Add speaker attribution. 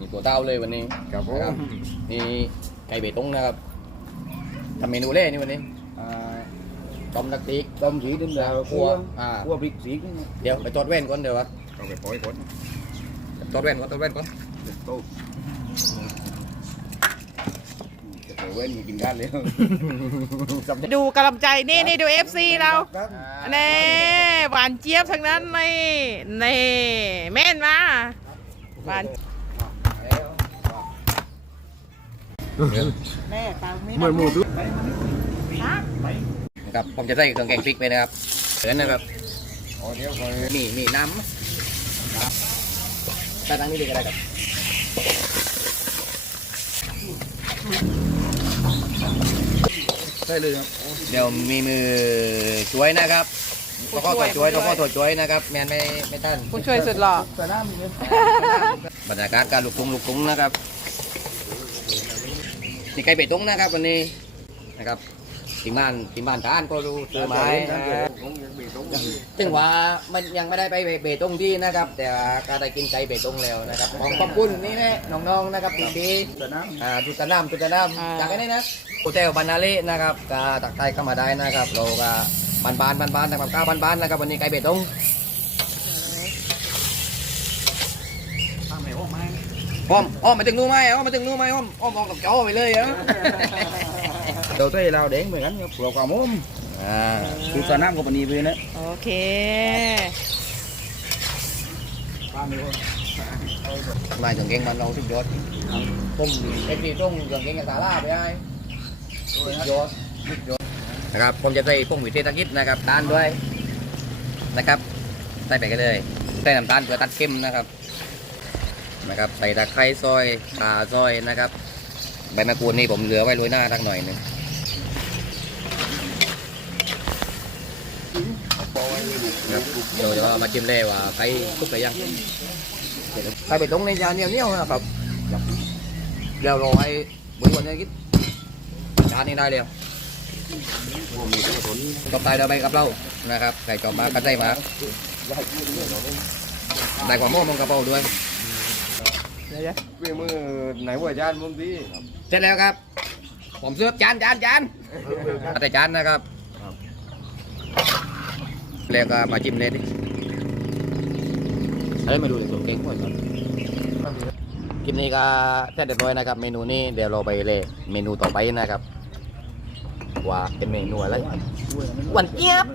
Speaker 1: มีตัวเต้าเลยวันนี้
Speaker 2: ครับผ
Speaker 1: นะ
Speaker 2: ม
Speaker 1: นี่ไก่เบตงนะครับทำเมนูเล่นี่วันนี้
Speaker 2: อ่า
Speaker 1: ต้มนักติก
Speaker 2: ต้มสีดำดาว
Speaker 1: คั่วอ่า
Speaker 2: คั่วพริกสีนี่
Speaker 1: เดี๋ยวไปตอดแว่นก่อนเดี๋ยววะ
Speaker 2: ต้องไปปล่อยก่อน
Speaker 1: ตอดแว่นก่อนตอดแว่นก่อน
Speaker 2: โต้จะไปเว้นกินกันเลย
Speaker 3: ดูกำลังใจนี่นี่ดูเอฟซีเรา
Speaker 2: ครับ
Speaker 3: เน่หวานเจี๊ยบทั้งนั้นนี่นี่แม่นมาหวาน แม่ตามไม่
Speaker 2: เหมือนหมูทุก
Speaker 1: นะครับผมจะใส่เครื่องแกงพริกไปนะครับเดี๋ยวนะครับ
Speaker 2: อ๋อเดี๋ยวไป
Speaker 1: มีมีน้ำไหมครับใส่ตั้งนี้เลยก็ได้ครับใส่เลยครับเดี๋ยวมีมือช่วยนะครับแล้วก็ตัวช่วยแล้วก็ตัวช่วยนะครับแมนไม่ไม่ทัน
Speaker 3: ผู้ช่วยสุดหล่อ
Speaker 2: สนามเลย
Speaker 1: บรรยากาศการลุกกุ้งลุกกุ้งนะครับ นี่ไก่เป็ดตุ้งนะครับวันนี้นะครับที่บ้านที่บ้านทานก็รู้ซื้อไม้ซึ่งว่ามันยังไม่ได้ไปเบตงที่นะครับ แต่ก็ได้กินไก่เบตงแล้วนะครับของขอบคุณนี่แหละน้องๆนะครับทีดี
Speaker 2: สนาม
Speaker 1: อ่าตุตะนามตุตะนามจากไอ้นี่นะโฮเทลบานาเล่นะครับก็ตักไทยเข้ามาได้นะครับเราก็บานบานบานบานๆนะครับก้าวบานบานๆนะครับวันนี้ไก่เบตง
Speaker 2: ทำให้ห้องไม้
Speaker 1: อ้อมอ้อมมาถึงนู้นไหมอ้อมมาถึงนู้นไหมอ้อมอ้อมออกกับจอไปเลยเหรอ
Speaker 2: เดี๋ยวใส่เราแดงเหมือนกันครับเปลือกความมุม
Speaker 1: อ่า
Speaker 2: คือสนามกับปนีไปนะ
Speaker 3: โอเค
Speaker 1: มาถึงเก่งบ้านเราสุดยอดผมเป็นปีตรงถึงเก่งกับสาลาไปได้สุดยอดสุดยอดนะครับผมจะใส่พวกวิเศษกิจนะครับตาลด้วยนะครับใส่ไปกันเลยใส่น้ำตาลเพื่อตัดเข้มนะครับ นะครับใส่ตะไคร้ซอยข่าซอยนะครับใบมะกรูดนี่ผมเหลือไว้โรยหน้าสักหน่อยหนึงครับเดี๋ยวจะมาชิมเลยว่าใครทุกไปยังใครไปตรงในจานเหนียวๆนะครับเดี๋ยวรอให้บุญวันนี้กินจานนี้ได้เลยตบตายเดี๋ยวไปกับเรานะครับใส่จอมมากันได้มาได้ความโม่มงกระเป๋าด้วย
Speaker 3: เดี๋ยว
Speaker 2: เว้ยมือไหนว่าจานมุมที่
Speaker 1: เสร็จแล้วครับ ผมเสือกจานจานจานเอาแต่จานนะครับ แล้วก็มาจิ้มเลยดิเอ้ยมาดูเลยส่วนเก่งก่อนครับคลิปนี้ก็เสร็จเรียบร้อยนะครับ เมนูนี้เดี๋ยวเราไปเลยเมนูต่อไปนะครับ ว่าเป็นเมนูอะไรหวันเจี๊ยบ